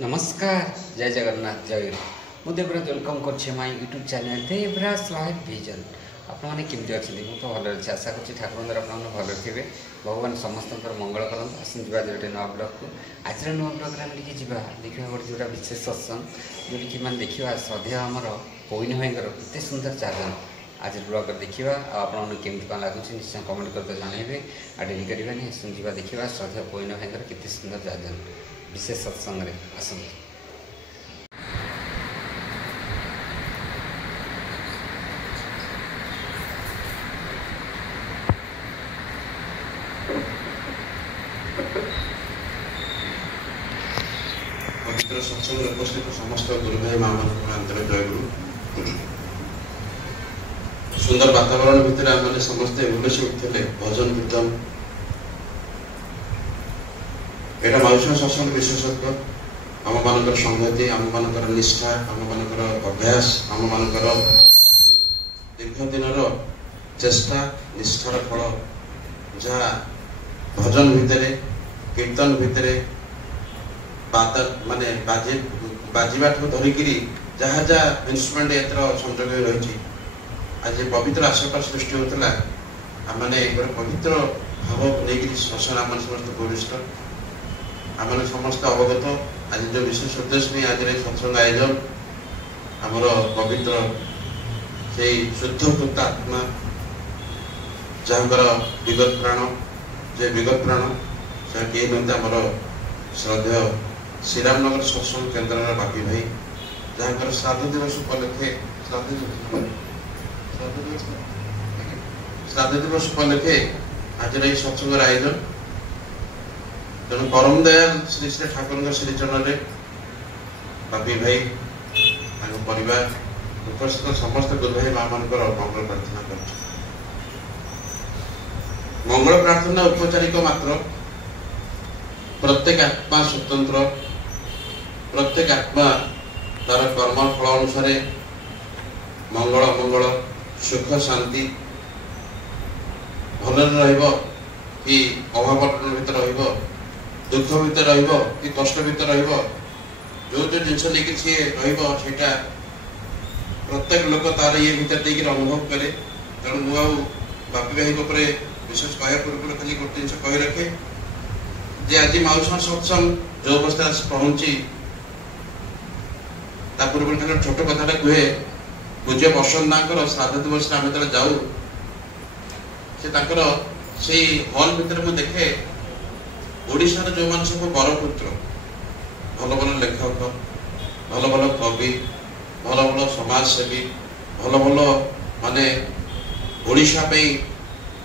नमस्कार जय जगन्नाथ जय मु देवराज वेलकम कर my YouTube channel Devraj live vision आपने केमती अच्छे मुझे तो भल अच्छे आशा कर ठाकुर द्वारा आप भल थे भगवान समस्त मंगल करते आसवा गोटे नुआ ब्लग को आज नुआ ब्लग में आम देखा देखा गोटे जोटा विशेष सत्संग जोटि कि मैंने देखा श्रद्धा आमर पौन भाई केते सुंदर चार्जन आज ब्लग देखा आपको केमती कौन लगुच निश्चय कमेंट करते जनइबे आ डेरी करें सुनवा देखा श्रद्धा पौन भाई केते सुंदर चार्जन विशेष सत्संग आसत पवित्र सत्संग उपस्थित समस्त गुरु भाई माँ आंतर जय गुरु सुंदर वातावरण भितर आम समस्ते उल्लसी उठते भजन कीर्तन एटा मनुष्य सत्संग विशेषत्व आम मान संगति आम मान निष्ठा आम मान अभ्यास आम मान दीर्घ दिन चेष्टा निष्ठार फल जहाँ भजन भितर कीर्तन भितर माने बाजिबा धरिकी जहाँ जहाँ इन्स्ट्रुमेंट एतर संयोग रही आज पवित्र आशा सृष्टि होता आम पवित्र भाव नहीं श्मशान आम समस्त वरिष्ठ आम समस्त अवगत आज जो विशेष उद्देश्य नहीं आज सत्संग आयोजन आमर पवित्र से शुद्ध कृत आत्मा जहाँकर विगत प्राण जे विगत प्राण से किए नुहत आमर श्रद्धेय श्रीरामनगर सत्संग केन्द्र बापी भाई जहाँकर श्राद्ध दिवस उपलक्षे श्राद्ध दिवस उपलक्षे आज सत्संग आयोजन तेणु परम दयाल श्री श्री ठाकुर श्रीचरण बापी भाई परिवार उपस्थित समस्त गुरु भाई माँ मान मंगल प्रार्थना कर मंगल प्रार्थना औपचारिक मात्र प्रत्येक आत्मा स्वतंत्र प्रत्येक आत्मा तार कर्म फल अनुसार मंगल मंगल सुख शांति भल कि अभाव भीतर रहिबो दुख भीतर रहिबो कि कष्ट भीतर रहिबो जो जो जिनस लेकिन सी रहीटा प्रत्येक लोक तार ये भीतर देकर अनुभव करे तेणु मुझे बापी भाई विशेष कह पूर्व खाली गोटे जिन कही रखे जे आज माउसा सत्संग जो अवस्था पहुंची पूर्व खाली छोट कथा कहे पूज्य बसंत श्राद्ध दिवस आम जो जाऊ से हॉल भीतर मुझे देखे ओडिशार जो मान सब बरपुत्र भल भल लेखक भल भल कवि भल भल समाजसेवी भल भल माने ओडिशा पे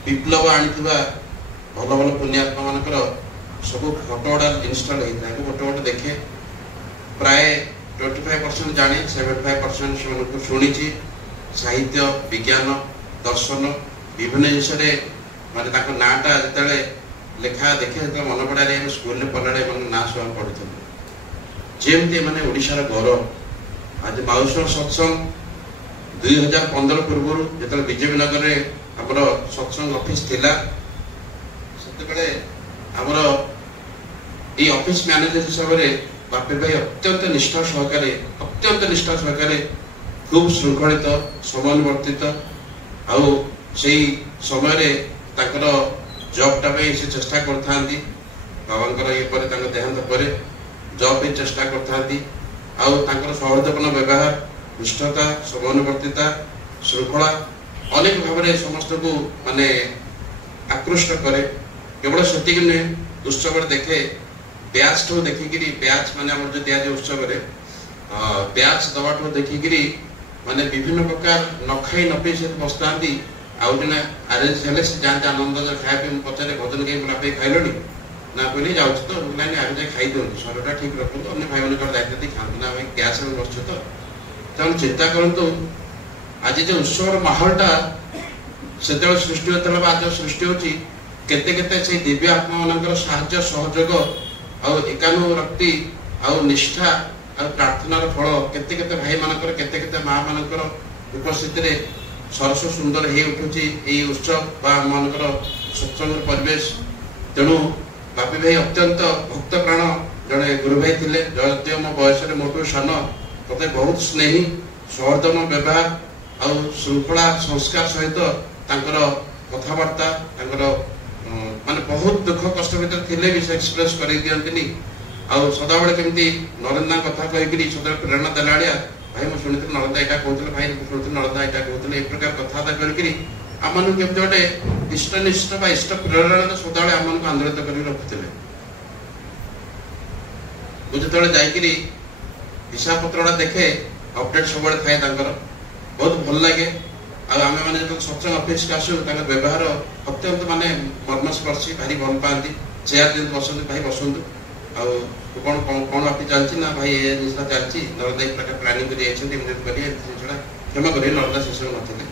विप्लव आनी भल भल पुण्यात्मा मानकर सब फोटो गुड़ा इनस्टल होता है गोटे गोटे देखे प्राय 25% जाने 75% से शुणी साहित्य विज्ञान दर्शन विभिन्न जिन माने नाटा जिते लेखा देखे मन पड़ा स्कूल पढ़ा ना सब पढ़ुते जमती मैंने ओडिशार गौरव आज माउसर सत्संग 2015 पूर्व जो बीजेपी नगर में आमर सत्संग ऑफिस थिला से आमर ये ऑफिस मैनेजर हिसाब से बापी भाई अत्यंत निष्ठा सहकारे खूब श्रृंखलित समन्वर्तित आउ से समय जॉब पे से चेष्टा करता बाबा ये देहांत पर जॉब पे चेष्टा करता सौहृदपूर्ण व्यवहार निष्ठता समन्वर्तिता श्रृंखला अनेक भाव में समस्त को माने आकृष्ट करे केवल से नुहे उत्सव देखे ब्याज ठू देखिकी ब्याज माने जो दिया जाए उत्सव ब्याज दवा देखिकी माने विभिन्न प्रकार न खाई न पी से बसता आउ जन आरेंज हेले से जाते आनंद खाया पी पचारे भजन कहीं बोला पे खाइल ना कहली जाऊँ तो लाइन आज जाए खाई दिखाँ शरीर ठीक रखु अन्य भाई मान दायित्व दी खाते ना भाई गैस में बस तो तेणु चिंता करूँ आज जो उत्सव माहौलटा से सृष्टि होता आज सृष्टि होते दिव्य आत्मा मान साहाय्य सहयोग आकानुरक्ति आ निष्ठा आ प्रार्थनार फल केते भाई मानकर केते माँ मानकर उपस्थिति सरस सुंदर हो उठुची उत्सव मानकर सत्संग परिवेश तेणु बापी भाई अत्यंत भक्त प्राण जड़े गुरु भाई थे जो मो बयस मोटू सान तथे बहुत स्नेही सहदम व्यवहार आ श्रृंखला संस्कार सहित कथबार्ता माने बहुत दुख कष्ट भर थे भी से एक्सप्रेस कर दिखती सदा बेले केमती नरेंद्र कथा कहीकि सदा प्रेरणा देला भाई मुझे शुणी नरेंद्र यहाँ कहते भाई शुणी नरेंद्र यहाँ कहते एक प्रकार कथबार्ता करके आम केमती गोटे इष्टनिष्ठ इष्ट प्रेरणा सदा आम आंदोलित कर रखुले मुझे जो जाकि हिसाब पत्र देखे अपडेट सब थाए बहुत भल लगे आम मैंने जो सत्संग ऑफिस का आसू व्यवहार अत्यंत माने मर्मस्पर्शी भारी भल पाती चेयर दिन बसते भाई बसतु कौन कौन अफिस चलती ना भाई ये जिन चलती नरदा एक प्रकार प्लानिंग करें क्षमा करें नरदा से सब नथिले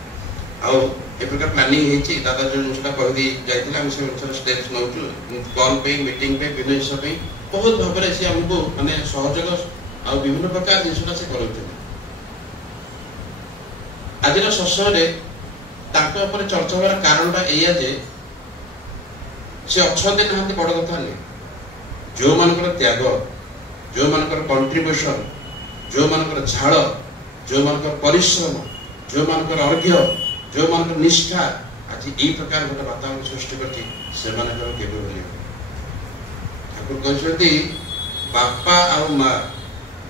आउ ए प्रकार प्लानिंग होती दादा जो जिनसा कहदी जाइए आम से स्टेप्स नौ कॉल पे मीटिंग पे विभिन्न जिन बहुत भाव में सी आमको माने सहयोग आ विभिन्न प्रकार जिनसा से करुते आज सत्संग चर्चा होवार कारण या से अच्छा ना बड़ कथा नहीं जो मानकर त्याग जो मानकर कंट्रीब्यूशन जो मानकर झाड़ जो मानकर परिश्रम जो मानकर अर्घ्य जो मानकर निष्ठा आज यही प्रकार गोटे वातावरण सृष्टि करती ठाकुर कहते बापा आ माँ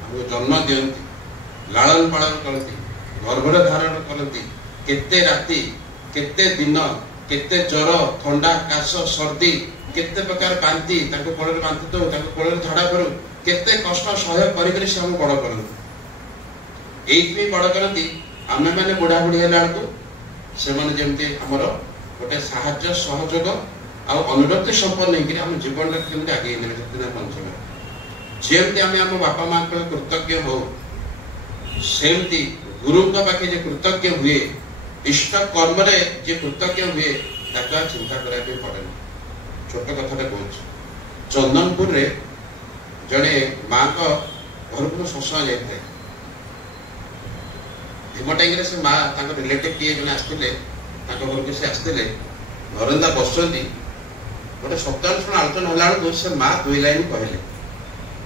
हमको जन्म दियंती लालन पालन करती गर्भर धारण करती केते राति केते दिन केते ज्वर ठंडा काश सर्दी केते प्रकार बांती कोल बांती दो कोल झाड़ा करूँ केते कष्ट सह्य कर से बड़ करती ये बड़ करती आम मैंने बुढ़ा बुढ़ी है से जमी आमर गोटे साहाय्य सहयोग आ अनुरक्ति संपन्न होकर जीवन में केमती आगे ने पंचमी जमी आम आम बापा माँ कृतज्ञ हो सेमती गुरु पाखे जे कृतज्ञ हुए इष्ट कर्म जे कृतज्ञ हुए चिंता करने पड़े छोट कथा कहूँ चंदनपुर रे जड़े माँ को घर को सत्संग जाए भीमटांगी से माँ रिलेटिव किए जन आसते घर को से आसते नरेंद्र बस गोटे सप्ताह आलोचना है से माँ 2 लाइन कहले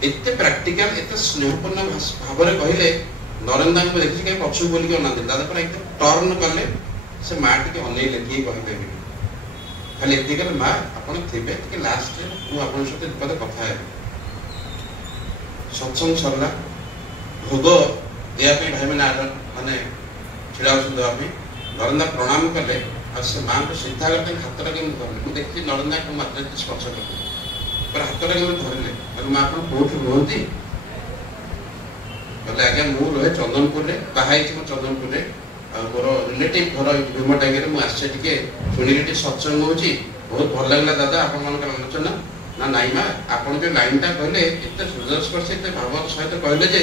एत प्राक्टिकल एत स्नेहपूर्ण भाव में कहले नरेंद्र को देखिए कहीं पक्ष बोलिक अना दादा एकदम टर्न कले से माँ टी अनैले किए कहले खाली एत माँ आप थे लास्ट मुझे सहित पद कथा है सत्संग सरला भोग देवाई भाई मैंने माने छिड़ा देवाई नरेंद्र प्रणाम कले आ से माँ को सीधा करते हाथ लगे धरले मुझे देखी नरेंद्र को मात्र स्पर्श कर हाथ लगे धरले माँ आप कौट रुहती बोले आज्ञा मु रहे चंदनपुर बाहर चंदनपुर मोर रिलेटिव घर भीमटांगी में आसे शुणी सत्संग हो बहुत भल लगे दादा आप आलोचना ना नाई माँ आप जो लाइन टा कहले एत हृदयस्पर्श एत भाव सहित कहले जे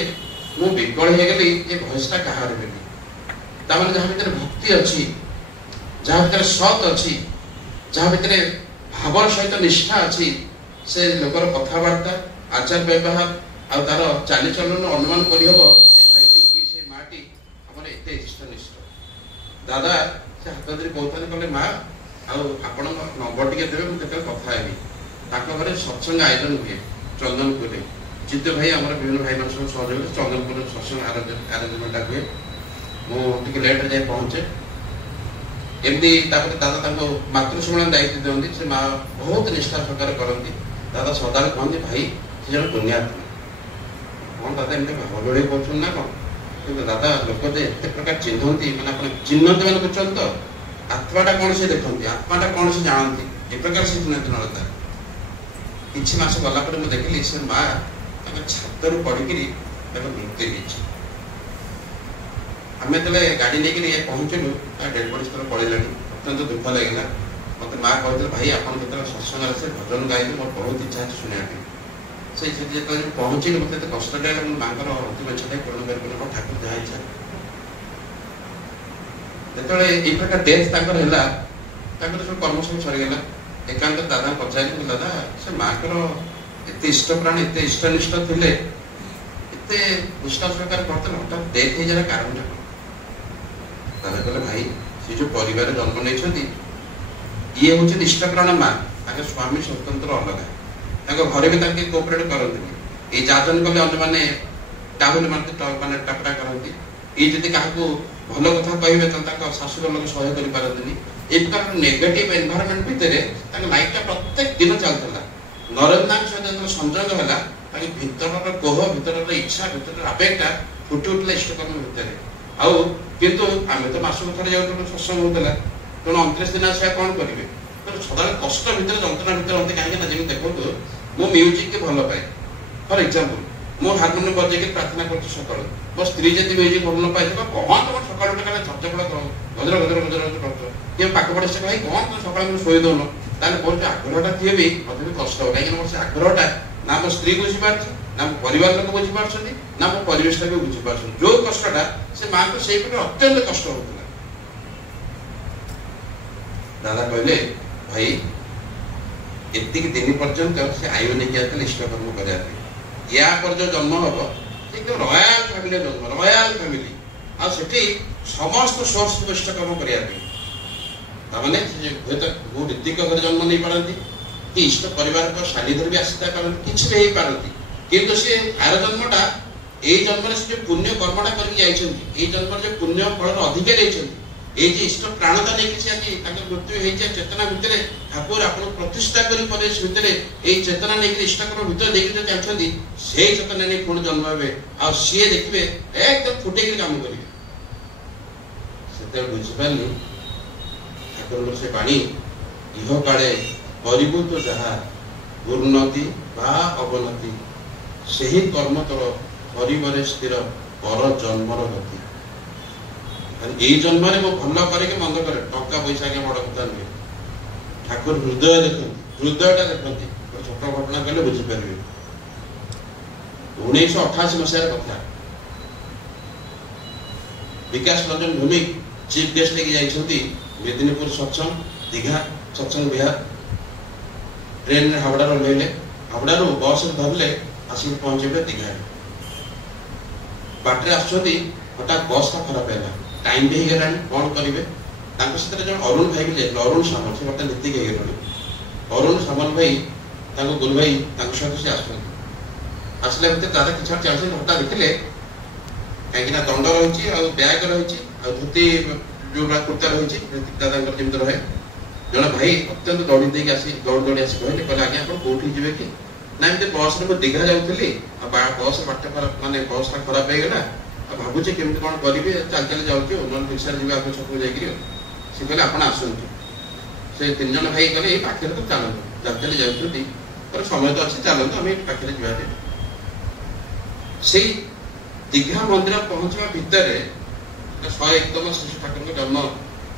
मु विकल हो गली ये भयसटा कहार ताने जहाँ भर भक्ति अच्छी जहाँ भर सत अच्छी जहाँ भर भाव सहित निष्ठा अच्छी से लोकर कथबार्ता आचार व्यवहार आ तार चालीचलन अनुमान करहब से भाईटी कि से माटी आम एत इष्टनिष्ठ दादा से हाथ धरी कहते कहले माँ आपण नंबर टी देवे मुझे कथा हेबी घरे सत्संग आयोजन हुए चंदनपुर जित भाई आम विभिन्न भाई मान सहयोग चंदनपुर सत्संग आरेंजमेंटा हुए मुझे लेट जाए पहुँचे एमती दादा मातृश्रवण दायित्व दिखती से माँ बहुत निष्ठा सहकार करती दादा सदा कहते भाई से जन पुण्यात्मा कौन दादा एमती हलड़ी कर ना कौन कि दादा लोक एत प्रकार चिन्हती मैंने चिन्हती मैंने बुझे तो आत्माटा कौन से देखती आत्माटा कौन से जानती ए प्रकार से चिन्हती नरदा किसी मास गला देखिली से माँ छात रू पड़ी मृत्यु हो आम जो गाड़ी नहीं पहुँचलु डेड बडी स्थल पड़ेगा अत्यंत दुख लगे मत माँ कहते भाई आप सत्संग से भजन गाइबे मोर बहुत इच्छा है शुणा से जो पहुँचली मतलब कष्ट लगे माँ अंतिम इच्छा पूर्ण कर ठाकुर जहाँ इच्छा जो ये प्रकार डेथ सब कर्म सब सरीगला एकांत दादा पचारे दादा से माँ को एत इष्ट प्राण एत इष्टनिष्ठ थे एत निष्ठा सहकार करते हठात डेथ हो जाए कारण दादा कहले भाई से जो परिवार जन्म नहीं ये हूँ निष्ठाप्राण माँ स्वामी स्वतंत्र अलग घर भी कोअपरेट करते ये जाजन कले अन्य माने टाउन माने टापटा करती ये जदि काहाकू भल कथा कहिबे त ताका शाशुर लोक सहयोग करि पारदिनी ए प्रकार नेगेटिव एनवायरनमेंट भितरे ताका लाइफटा प्रत्येक दिन चलतला नरेंद्र सहित संजोग होला ताकि भितरर कोह भितरर इच्छा भितरर आवेगटा फुटी उठले इष्टकर्म भितरे आउ किंतु आमे तो मासु थरे जाउतो सत्संग होतला तो 29 दिन आसे कोन करिवे तो सदा कष्ट भितर जंत्रणा भितर अंत काहे ना जेमि देखो मो म्यूजिक के भल पाए फॉर एग्जांपल मो हारमोनियम बजे के प्रार्थना करतो सकाळ बस स्त्री जति म्यूजिक भल न पाए तो कोन तो सकाळ उठे काले झटपट गजर गजर गजर करतो के पाक पड़े से भाई कोन तो सकाळ में सोई दोनो ताले बहुत आग्रहटा थिए भी मते भी कष्ट हो काहे ना से आग्रहटा ना मो स्त्री बुझी पारछ ना मो परिवार लोक बुझी पारछनी ना मो परिवेशटा भी बुझी पारछन जो कष्टटा से मां को सेई पर अत्यंत कष्ट होतला दादा कहले भाई एति दिन पर्यंत से आयु नहीं किया इष्ट कर्म करिया या पर जो जन्म हबो एकदम रॉयल फैमिली जन्म रॉयल फैमिली आ सेठी समस्त सोर्स इष्ट कर्म करिया तामाने जे तो बहुत रीति घर जन्म नहीं पारंती कि इष्ट परिवार को शालीधर भी आसीता करंती किछ भी पारंती किंतु से आर जन्मटा ए जन्म से जो पुण्य कर्मटा करके जाइछंती ए जन्म जो पुण्य फल अधिक रहिछंती ए जे इष्ट प्राणता नहीं किसी आज ताके मृत्यु हे जे चेतना भितरे ठाकुर आपन प्रतिष्ठा करी परदेश भितरे ए चेतना नहीं इष्ट कर्म भितर देखि जे चाहछंती से चेतना नहीं पुण्य जन्म हेबे आ से देखिबे एकदम फुटे के काम करिवे सेते बुझि पानी ठाकुर से पानी इहो काळे करिबु तो जहा उन्नति बा अवनति सही कर्म तोर परिवार स्थिर पर जन्मर गति ए जन्म में वो भल करे के मंद करे टंका पैसा के बड़ कथा नहीं ठाकुर हृदय देखते हृदयटा देखते छोट घटना कहले बुझी पारे 1988 मसीहार कथा विकास रंजन भूमिक चीफ गेस्ट लेके जाइछंती मेदिनीपुर सत्संग दीघा सत्संग बिहार ट्रेन रे हावड़ा रो लेले हावड़ा रो बस रे धरले आसी पहुंचबे दीघा बाटरे आछंती हठात बस का खराब हैला टाइम भी गलानी कौन करेंगे जो अरुण भाई भी जाए अरुण सामल से मतलब नीति के अरुण सामल भाई गुरु भाई सहित से आसला भितर दादा कि चलते हटा देखिले कहीं दंड रही बैग रही धोती जो कुर्ता रही दादा जमी रहे जन भाई अत्यंत दौड़ी देकी आसी दौड़ी आसी कहले कहले आज्ञा आप कौटी जी कि ना एमती बस रे दीघा जाऊली बस बाट खराब मानने बसटा खराब हो गला भावुचे केमती कौन करेंगे चल चल जाऊँ नन रिक्सा जी आप छक जाकि सी कहले आप आसतु से 3 जन भाई कहले ये पाखे तो चलते चल चल जाऊँ समय तो अच्छे चलते आम पाखे जाए से दीघा मंदिर पहुंचा भितर 101तम शिशु ठाकुर जन्म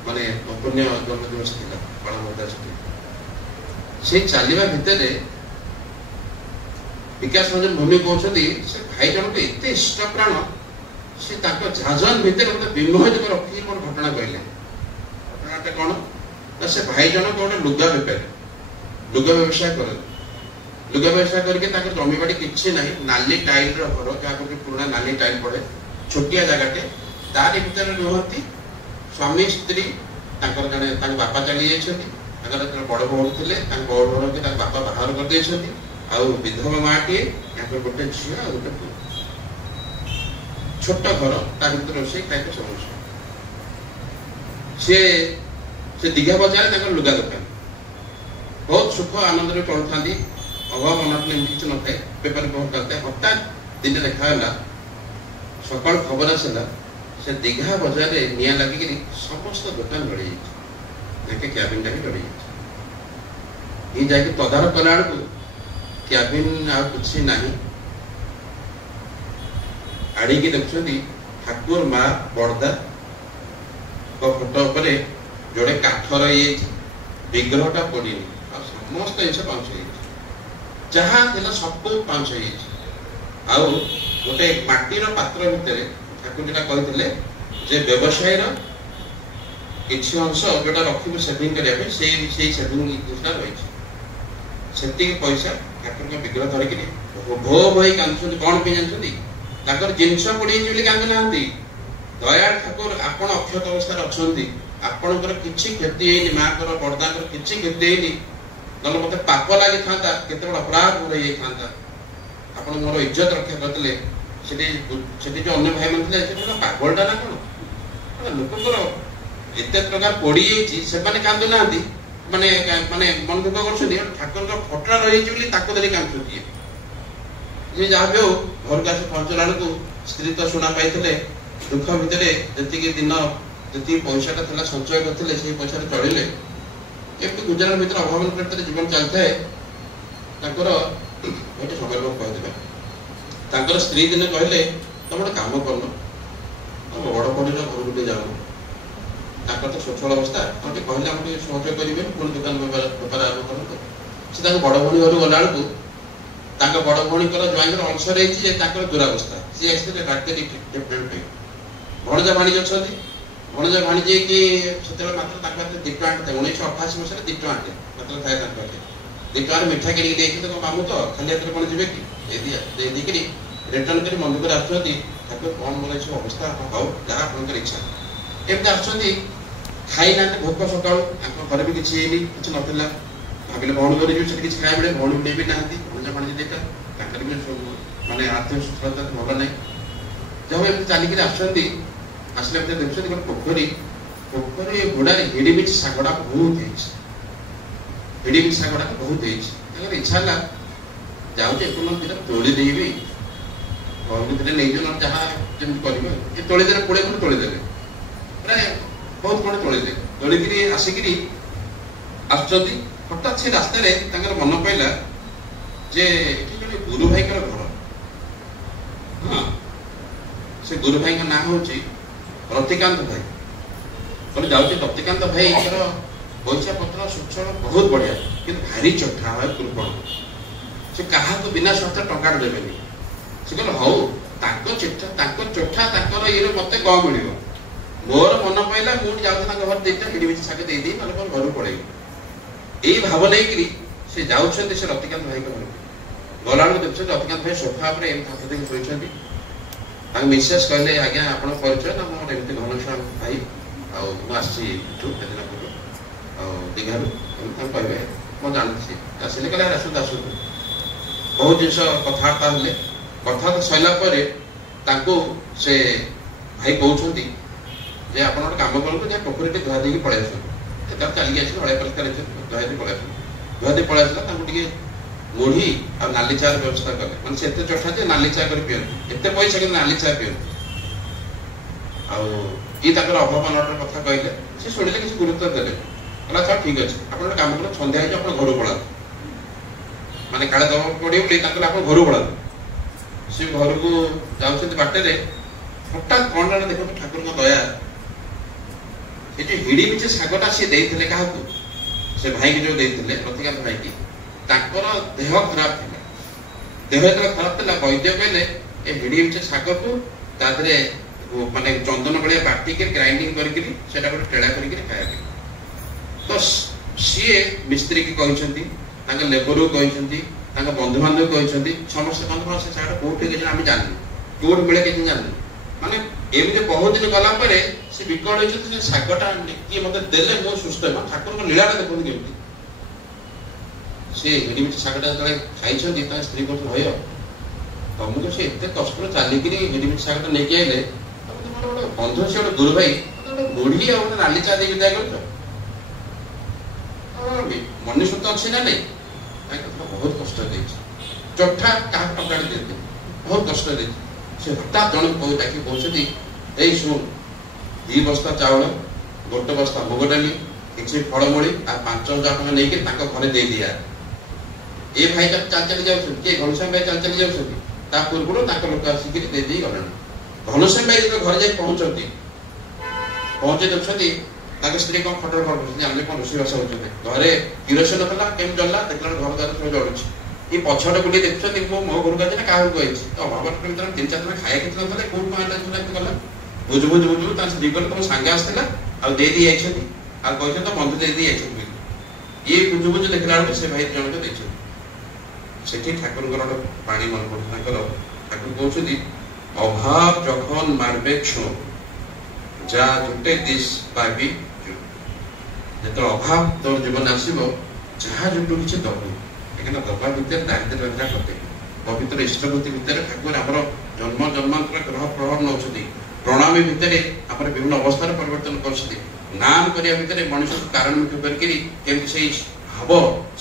माने पुण्य जन्म दिवस था पाण से चलवा भितर विकास रंजन भूमि कहते से भाई जन को एत इष्ट प्राण से झाजन भितर गोटे विमोहित रखी गोटे घटना कहले घटनाटा कौन ना से भाई जन गोटे लुगा बेपारी लुगा व्यवसाय कर लुगा व्यवसाय करके जमी बाड़ी किसी ना नाली टाइल घर जहाँ पुराना नाली टाइल पड़े छोटिया जगटे तारी भितर रुहती स्वामी स्त्री जड़े बापा चली जाइए बड़ भौण थे बड़ भौण के बापा बाहर करदे विधवा माटे यहाँ गोटे झील आ गोटे पुଅ छोट घर ता भीतर रोषे खाई समस्या से दीघा बजार लुगा दुकान बहुत सुख आनंद में चलुता अभाव अनाटन किसी न था पेपर बहुत करते हठात दिन देखा सका खबर आसला से दीघा बजार में निआ लगिक समस्त दुकान लड़ी जाए क्याबिन भी लड़ी जाए ये जाकि तदारख कला क्याबिन आ किसी ना आड़ी देखुं ठाकुर माँ बड़दा फोटो पर जोड़े काठ रही विग्रहटा पड़नी समस्त जिन पाँच जहाँ थी सब पाँच आउ गोटे माटीर पात्र भितर ठाकुर जोटा कहते व्यवसाय किसी अंश जोटा रखी सेविंग करने से सेविंग जिनसा रही से पैसा ठाकुर विग्रह धरिकी भो भई कांदुं कौन पे जानते जिनस पड़ी कांदू ना दयाल ठाकुर आपण अक्षत अवस्था अच्छा आपणकर किसी क्षति माँ को बड़दा किसी क्षति ना मत पाप लगी था केत बड़ अपराध हो था ଆପଣ ମୋର ଇଜ୍ଜତ ରକ୍ଷା କରିଥିଲେ ସେଠି ଯୋଉ ଅନ୍ୟ ଭାଇମାନେ ଥିଲେ ସେ ପାଗଳଟା ନା କଣ ଲୋକଙ୍କର ଏତେ ପ୍ରକାର ପୋଡ଼ିଯାଇଛି ସେମାନେ କାନ୍ଦୁନାହାନ୍ତି ମାନେ ମାନେ ମନ ଦୁଃଖ କରୁଛନ୍ତି ଠାକୁରଙ୍କ ଫଟୋ ରହିଯାଇଛି ବୋଲି ତାକୁ ଧରି କାନ୍ଦୁଛନ୍ତି ଯେ ଯାହା ବି ହଉ ଘରକୁ ଆସି ପହଞ୍ଚିଲା ବେଳକୁ ସ୍ତ୍ରୀ ତ ଶୁଣା ପାଇଥିଲେ ଦୁଃଖ ଭିତରେ ଯେତିକି ଦିନ ଯେତିକି ପଇସାଟା ଥିଲା ସଞ୍ଚୟ କରିଥିଲେ ସେଇ ପଇସାରେ ଚଳିଲେ ଏମିତି ଗୁଜରାଟ ଭିତରେ ଅଭାବ ଭିତରେ ଜୀବନ ଚାଲିଥାଏ ତାଙ୍କର ଏଠି ସମୟ କହିଦେବେ ତାଙ୍କର ସ୍ତ୍ରୀ ଦିନେ କହିଲେ ତମେ ଗୋଟେ କାମ କରୁନ ତମ ବଡ଼ ପଡ଼ିର ଘରକୁ ଟିକେ ଯାଉନ ତାଙ୍କର ତ ସ୍ୱଚ୍ଛଳ ଅବସ୍ଥା ଆଉ ଟିକେ କହିଲେ ଆମେ ଟିକେ ସହଯୋଗ କରିବେ ପୁଣି ଦୋକାନ ବେପାର ଆରମ୍ଭ କରନ୍ତୁ ସେ ତାଙ୍କ ବଡ଼ ଭଉଣୀ ଘରକୁ ଗଲାବେଳକୁ ତାଙ୍କ ବଡ଼ ଭଉଣୀଙ୍କର ଜ୍ୱାଇଁଙ୍କର ଅଂଶର ହେଇଛି ଯେ ତାଙ୍କର ଦୁରାବସ୍ଥା ସିଏ ଆସିଥିଲେ ଡାକ୍ତରୀ ଟ୍ରିଟମେଣ୍ଟ ପାଇଁ ଭଣଜା ଭାଣିଜୀ ଅଛନ୍ତି ଭଣଜା ଭାଣିଜୀ କି ସେତେବେଳେ ମାତ୍ର ତାଙ୍କ ହାତରେ 2 ଟଙ୍କା ଥାଏ 1988 ମସିହାରେ 2 ଟଙ୍କା ମାତ୍ର ଥାଏ ତାଙ୍କ ହାତରେ 2 ଟଙ୍କାରେ ମିଠା କିଣିକି ଦେଇକି ତାଙ୍କ ମାମୁଁ ତ ଖାଲି ହାତରେ କ'ଣ ଯିବେ କି ଦେଇକିରି ରିଟର୍ନ କରି ମନ୍ଦିରରେ ଆସୁଛନ୍ତି ଠାକୁର କ'ଣ ମୋର ଏସବୁ ଅବସ୍ଥା ହଉ ଯାହା ଆପଣଙ୍କର ଇଚ୍ଛା ଏମିତି ଆସୁଛନ୍ତି ଖାଇନାହାନ୍ତି ଭୋକ ସକାଳୁ ତାଙ୍କ ଘରେ ବି କିଛି ହେଇନି କିଛି ନଥିଲା ଭାବିଲେ ଭଉଣୀ ଘରେ ଯିବେ ସେଠି କିଛି ଖାଇବା ମିଳେ ଭଉଣୀ ନେଇ ବି ନାହାନ୍ତି ଭଣଜା ଭାଣିଜୀ ଦିଟା ତାଙ୍କର ବି ମାନେ ଆର୍ଥିକ ସଚ୍ଛଳତା ଭଲ ନାହିଁ ଯାହା ଏମିତି ଚାଲିକିରି ଆସୁଛନ୍ତି ଆସିଲେ ଭିତରେ ଦେଖୁଛନ୍ତି ଗୋଟେ ପୋଖରୀ ଘୋଡ଼ାରେ ହିଡ଼ିମିଛି ଶାଗଟା ବହୁତ ହେଇଛି ହିଡ଼ିମିଛି ଶାଗଟା ବହୁତ ହେଇଛି ତାଙ୍କର ଇଚ୍ଛା ହେଲା ଯାଉଛି ଏପର୍ଯ୍ୟନ୍ତ ଦିଟା ତୋଳି ଦେଇବି ଘର ଭିତରେ ନେଇଯିବ ନହେଲେ ଯାହା ଯେମିତି କରିବେ ଏ ତୋଳିଦେଲେ 20 ଖଣ୍ଡ ତୋଳିଦେଲେ ପ୍ରାୟ ବହୁତ ଖଣ୍ଡ ତୋଳିଦେଲେ ତୋଳିକିରି ଆସିକିରି ଆସୁଛନ୍ତି ହଠାତ୍ ସେ ରାସ୍ତାରେ ତାଙ୍କର ମନ ପଡ଼ିଲା ଯେ ଏଠି ଜଣେ ଗୁରୁ ଭାଇଙ୍କର ଘର ହଁ ସେ ଗୁରୁ ଭାଇଙ୍କ ନାଁ ହେଉଛି ରତିକାନ୍ତ ଭାଇ କହିଲେ ଯାଉଛି ରତିକାନ୍ତ ଭାଇଙ୍କର ପଇସା ପତ୍ର ସୁଚ୍ଛଳ ବହୁତ ବଢ଼ିଆ କିନ୍ତୁ ଭାରି ଚୋଠା হয় କୃପଣ ସେ କାହାକୁ ବିନା ସ୍ୱାର୍ଥ ଟଙ୍କାଟେ ଦେବେନି ସେ କହିଲେ ହଉ ତାଙ୍କ ଚୋଠା ତାଙ୍କର ଇଏରେ ମତେ କଣ ମିଳିବ ମୋର ମନ ପାଇଲା ମୁଁ ଯାଉଛି ତାଙ୍କ ଘରେ ଦିଟା ହିଡ଼ିମିଛି ଶାଗ ଦେଇଦେଇ ନହେଲେ ମୋର ଘରକୁ ପଳେଇବି ଏଇ ଭାବ ନେଇକିରି ସେ ଯାଉଛନ୍ତି ସେ ରତିକାନ୍ତ ଭାଇଙ୍କ ଘରକୁ ଗଲାବେଳକୁ ଦେଖୁଛନ୍ତି ରତିକାନ୍ତ ଭାଇ ସୋଫା ଉପରେ ଏମିତି ହାତ ଦେଇକି ଶୋଇଛନ୍ତି ତାଙ୍କ ମିସେସ୍ କହିଲେ ଆଜ୍ଞା ଆପଣ ପରିଚୟ ନା ମୋର ଏମିତି ଘନଶ୍ୟାମ ଭାଇ ଆଉ ମୁଁ ଆସିଛି ଏଠୁ ମେଦିନାପୁର ଆଉ ଦୀଘାରୁ ଏମିତି ତାଙ୍କୁ କହିବେ ମୁଁ ଜାଣିଛି ଆସିଲେ କହିଲେ ଆସନ୍ତୁ ବହୁତ ଜିନିଷ କଥାବାର୍ତ୍ତା ହେଲେ କଥାବାର୍ତ୍ତା ସରିଲା ପରେ ତାଙ୍କୁ ସେ ଭାଇ କହୁଛନ୍ତି ଯେ ଆପଣ ଗୋଟେ କାମ କରନ୍ତୁ ଯେ ପୋଖରୀଟି ଧୁଆ ଦେଇକି ପଳେଇ ଆସନ୍ତୁ ସେତେବେଳେ ଚାଲିକି ଆସିଲେ ଅଳିଆ ପରିଷ୍କାର ଧୁଆ ଦେଇକି ପଳେଇ ଆସନ୍ତୁ ଧୁଆ ଦେଇ ପଳେଇ ଆସିଲା ତାଙ୍କୁ ଟିକେ ମୁଢ଼ି ଆଉ ନାଲି ଚାର ବ୍ୟବସ୍ଥା କଲେ ମାନେ ସେ ଏତେ ଚୋଠା ଯେ ନାଲି ଚା କରି ପିଅନ୍ତି ଏତେ ପଇସା କିନ୍ତୁ ନାଲି ଚା ପିଅନ୍ତି ଆଉ ଇଏ ତାଙ୍କର ଅଭାବ ଅନଟନ କଥା କହିଲେ ସେ ଶୁଣିଲେ କିଛି ଗୁରୁତ୍ୱ ଦେଲେ କହିଲା ଆଚ୍ଛା ଠିକ ଅଛି ଆପଣ ଗୋଟେ କାମ କରନ୍ତୁ ସନ୍ଧ୍ୟା ହେଇଛି ଆପଣ ଘରକୁ ପଳାନ୍ତୁ ମାନେ କାଳେ ଦବାକୁ ପଡ଼ିବ ବୋଲି ତାଙ୍କୁ ଆପଣ ଘରକୁ ପଳାନ୍ତୁ ସେ ଘରକୁ ଯାଉଛନ୍ତି ବାଟରେ ହଠାତ୍ କ'ଣ ଦେଖନ୍ତୁ ଠାକୁରଙ୍କ ଦୟା ଏ ଯୋଉ ହିଡ଼ିମିଛି ଶାଗଟା ସିଏ ଦେଇଥିଲେ କାହାକୁ ସେ ଭାଇକି ଯୋଉ ଦେଇଥିଲେ ରତିକାନ୍ତ ଭାଇକି ତାଙ୍କର ଦେହ ଖରାପ ଥିଲା ଦେହ ଯେତେବେଳେ ଖରାପ ଥିଲା ବୈଦ୍ୟ କହିଲେ ଏ ହିଡ଼ିମିଛି ଶାଗକୁ ତା ଦେହରେ ମାନେ ଚନ୍ଦନ ଭଳିଆ ବାଟିକି ଗ୍ରାଇଣ୍ଡିଙ୍ଗ କରିକିରି ସେଟା ଗୋଟେ ଟେଳା କରିକିରି ଖାଇବା ତ ସିଏ ମିସ୍ତ୍ରୀକି କହିଛନ୍ତି ତାଙ୍କ ଲେବରକୁ କହିଛନ୍ତି ତାଙ୍କ ବନ୍ଧୁବାନ୍ଧବ କହିଛନ୍ତି ସମସ୍ତେ ବନ୍ଧୁବାନ୍ଧବ ସେ ଶାଗଟା କୋଉଠି କିଛି ଆମେ ଜାଣିନୁ କୋଉଠି ମିଳେ କିଛି ଜାଣିନୁ ମାନେ ଏମିତି ବହୁତ ଦିନ ଗଲା ପରେ ସେ ବିକଳ ହେଇଛନ୍ତି ଯେ ଶାଗଟା କିଏ ମତେ ଦେଲେ ମୁଁ ସୁସ୍ଥ ହେବି ଠାକୁରଙ୍କ ଲୀଳାଟା ଦେଖନ୍ତୁ କେମିତି ସେ ହିଡ଼ିମିଛି ଶାଗଟା ଯେତେବେଳେ ଖାଇଛନ୍ତି ତାଙ୍କ ସ୍ତ୍ରୀ କହୁଛନ୍ତି ଭୟ ତମକୁ ସେ ଏତେ କଷ୍ଟରେ ଚାଲିକିରି ହିଡ଼ିମିଛି ଶାଗଟା ନେଇକି ଆଇଲେ ତମେ ଗୋଟେ ବନ୍ଧୁ ସେ ଗୋଟେ ଗୁରୁ ଭାଇ ମୁଢ଼ି ଆଉ ଗୋଟେ ନାଲି ଚା ଦେଇକି ବିଦାୟ କରୁଛ ମନୁଷ୍ୟ ତ ଅଛି ନା ନାଇଁ ବହୁତ କଷ୍ଟ ଦେଇଛି ଚୋଠା କାହାକୁ ଟଙ୍କାଟେ ଦେଇଛି ବହୁତ କଷ୍ଟ ଦେଇଛି ସେ ହଠାତ୍ ଜଣେ ଡାକି କହୁଛନ୍ତି ଏଇ ଶୁଣ 2 ବସ୍ତା ଚାଉଳ 1 ବସ୍ତା ମୁଗ ଡାଲି କିଛି ଫଳମୂଳି ଆଉ 5,000 ଟଙ୍କା ନେଇକି ତାଙ୍କ ଘରେ ଦେଇଦିଆ ଏ ଭାଇ ଚାଲି ଯାଉଛନ୍ତି କିଏ ଘନଶ୍ୟାମ ଭାଇ ଚାଲି ଯାଉଛନ୍ତି ତା ପୂର୍ବରୁ ତାଙ୍କ ଲୋକ ଆସିକିରି ଦେଇଦେଇ ଗଲେଣି ଘନଶ୍ୟାମ ଭାଇ ଯେତେବେଳେ ଘରେ ଯାଇ ପହଞ୍ଚି ଦେଖୁଛନ୍ତି ତାଙ୍କ ସ୍ତ୍ରୀ କ'ଣ ଖଟର କରୁଛନ୍ତି ଆମେ କ'ଣ ରୋଷେଇବାସ ହଉଛନ୍ତି ଘରେ କିରୋସିନ ହେଲା କେମିତି ଜଳିଲା ଦେଖିଲା ଘର ଦ୍ୱାର ସବୁ ଜଳୁଛି ଏ ପଛଟେ ବୁଲି ଦେଖୁଛନ୍ତି ମୋ ଘରକୁ ଆଇଛି ନା କାହାକୁ କହିଛି ଅଭାବ 3-4 ଦିନ ଖାଇବା କିଛି ନଥିଲେ କୋଉଠୁ ଆଣିଲା ଏମିତି ଗଲା ବୁଝୁ ତାଙ୍କ ସ୍ତ୍ରୀ କହିଲେ ତମ ସାଙ୍ଗେ ଆସିଥିଲା ଆଉ ଦେଇଦେଇ ଯାଇଛନ୍ତି ଆଉ କହିଛନ୍ତି ତ ବନ୍ଧୁ ଦେଇଦେଇ ଯାଇଛନ୍ତି ଇଏ ବୁଝୁ ଦେଖିଲା ବେଳକୁ ସେ ଭାଇ ଜଣକ ଦେଇଛନ୍ତି ସେଠି ଠାକୁରଙ୍କର ଗୋଟେ ପାଣି ମନେ ପଡୁଛି ତାଙ୍କର ଠାକୁର କହୁଛନ୍ତି ଅଭାବ যখন মারবে ছো যা জুটে দিস পাবি যেତେବେଳେ ଅଭାବ ତୋର ଜୀବନ ଆସିବ ଯାହା ଜୁଟୁ କିଛି ଦବୁ କାହିଁକିନା ଦବା ଭିତରେ ଦାରିଦ୍ର୍ୟ କଟେ पवित्र इष्टभूति भितर ठाकुर आमर जन्म जन्मांतर ग्रह प्रभाव नौछति प्रणामी भितर आमर विभिन्न अवस्था परिवर्तन करछति नाम करिया भितर मनुष्य कारण मुख्य करके केमति से भाव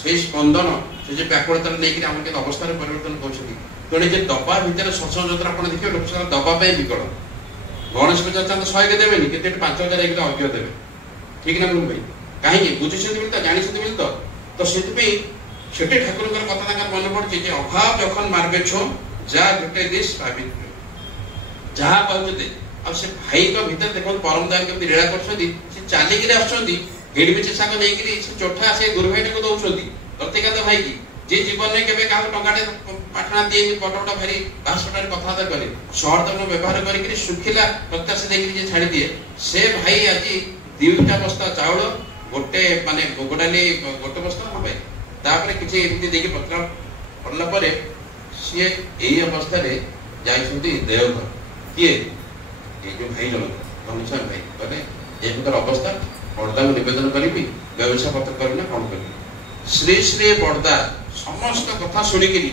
से स्पंदन से जे व्याकुलता लेकिन आम के अवस्था परिवर्तन करछति तेणु जे दबा भितर सत्संग जत्रा आपण देखिए लोक सारा दबा पे विकल गणेश पूजा चांद 100 के देबेनी केते 5000 एक अर्घ्य देबे ठीक ना भाई कहीं बुझुछन्ति मिलता जानिछन्ति मिलता तो सेति पे छेटे ठाकुर कथा तांकर मन पड़े जे अभाव जखन मारबे छो जा घटे दिस पावित्र जहा पाउते अब से भाई को भीतर देखो परम दान के लीला करछन्ति से चाली के आछन्ति हेड बिचे साग नै कि से चोठा से गुरु भाई को दउछन्ति प्रत्येक भाई की जे जीवन में केबे का टंगाटे पाठना दिए बटोटा भारी 500 कथा करे शहर तक व्यवहार करके सुखिला प्रत्याश देखि जे छाड़ी दिए से भाई आज दुईटा बस्ता चाउल गोटे माने गोगडाली गोटे बस्ता न भाई तापर किछि एमती देखि पत्र पड़ला परे से एई अवस्था रे जाइछन्ति देवघर किए ए जो भाई जन धनुषा भाई माने ए प्रकार अवस्था बड़दा को निवेदन करिबी व्यवसाय पत्र करना कोन करिबी श्री श्री बड़दा समस्त कथा सुनि किरी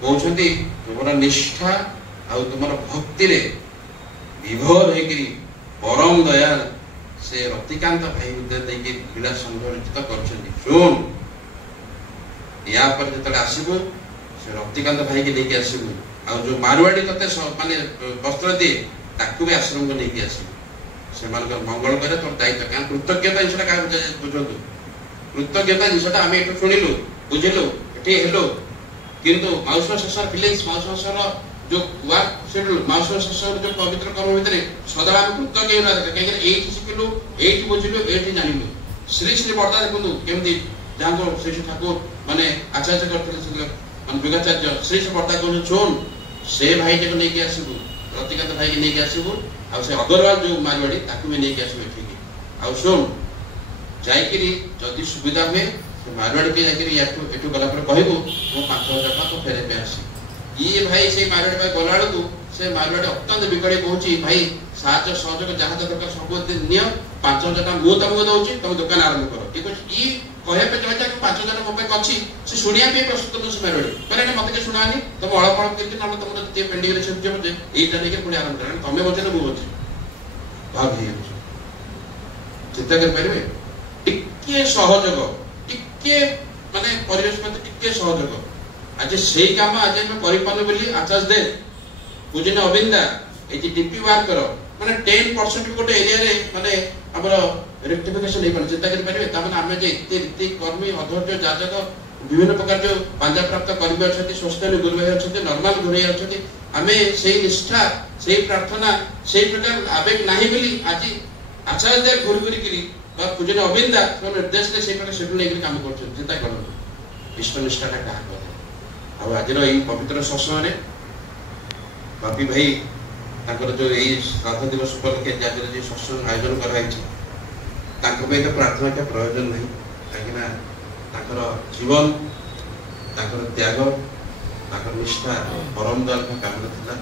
कहउछन्ति तुमरा निष्ठा आ तुमरा भक्ति रे विभोर हेकिरी परम दयाल से रतिकांत भाई उदय देकी लीला संघटित करछन्ति सुन या पर जतले आसीबो से रतिकांत भाई के लेके आसीबो आ जो मारवाड़ी तते माने वस्त्र दे ताकू भी आश्रम को लेके आसीबो से मान मंगल करे तो दायित्व का कृतज्ञता जिसटा का बुझंतु कृतज्ञता जिसटा हमें एटु सुनिलु बुझिलु एठी हेलो किंतु माउसर ससर फीलिंग्स माउसर ससर जो वर्क शेड्यूल माउसर ससर जो पवित्र कर्म भितरे सदा हम कृतज्ञ रहना कहीं एठी सिखिलु एठी बुझिलु एठी जानिलु श्री श्री बड़दा देखु केमदी जाको श्री ठाकुर माने आचार्य करथिले मन विगाचार्य श्री श्री बड़दा को छोन से भाई जे को लेके आसीबु रतिकांत भाई के लेके आसीबु आ से अगरवाल जो मारवाड़ी ताकू में लेके आसीबु ठीक आ सुन जाइकिरी जदी सुविधा हुए तो मारवाड़ी के जाइकिरी एठू गला पर कहबो मो 5000 टका तो फेरे पे आसी ये भाई से मारवाड़ी भाई गलाड़ को से मारवाड़ी अत्यंत बिगड़ी कहूची भाई साहाय्य सहयोग जहाँ दरकार सब दिन नियो 5000 टका मो तुमको दउची तुम दुकान आरंभ करो ठीक अछि ई कहे पे जटा 5000 मो पे अछि से सुनिया पे प्रस्तुत न मारवाड़ी पर ने मते के सुनानी तुम अळप अळप करके न तुम जे पेंडिंग रे छे जे एटा लेके पुणी आरंभ करन तमे बचे न मो बचे भाभी चिंता कर परिबे टिके सहयोग टिके माने परिवेश मते टिके सहयोग आज सेही काम आज हम करि पानु बोली आचार्य दे पूजन अविंदा ए जे डीपी वार करो माने 10% गोटे एरिया रे माने हमर रेक्टिफिकेशन नै पर चिंता कर परिबे त माने हम जे इते रीति कर्मी अधर्य जाजक विभिन्न प्रकार जो पांजा प्राप्त करिबे अछति स्वस्थ गुरु भाई अछति नॉर्मल गुरु भाई अछति हमें सेही निष्ठा सेही प्रार्थना सेही प्रकार आवेग नाही बोली आज आचार्य दे गुरु गुरु करी बा पूजन अविंदा तो निर्देश दे सेही प्रकार शेड्यूल नै काम करछ चिंता करो इष्ट निष्ठा का कहा अब आज पवित्र सत्संग रे बापी भाई ताकर जो यही श्राद्ध दिवस उपलक्षे आज जो सत्संग आयोजन कराई तो प्रार्थना के प्रयोजन नहीं कहीं जीवन त्याग निष्ठा परम दयाल का काम था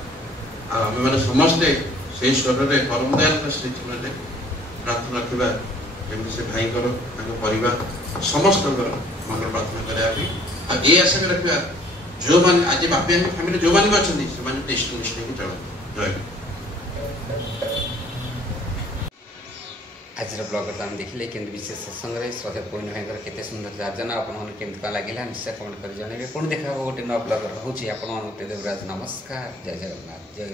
आम मैंने समस्ते से स्वर में परम दयाल का श्रीचरण प्रार्थना रखा जमी से भाई परिवार समस्त मंगल प्रार्थना करने ये आशा में रखा जो मान आज बापी फैमिली जो मान अच्छा टेस्ट निष्ठा चल जय आज ब्लग आम देखिले कि विशेष सत्संग श्रद्धे पूर्ण भाई केते सुंदर जार्जना आपके लगे निश्चय कमेंट कर जनइबे पुणी देखा गोटे नया ब्लग रोचे आप देवराज नमस्कार जय जगन्नाथ जय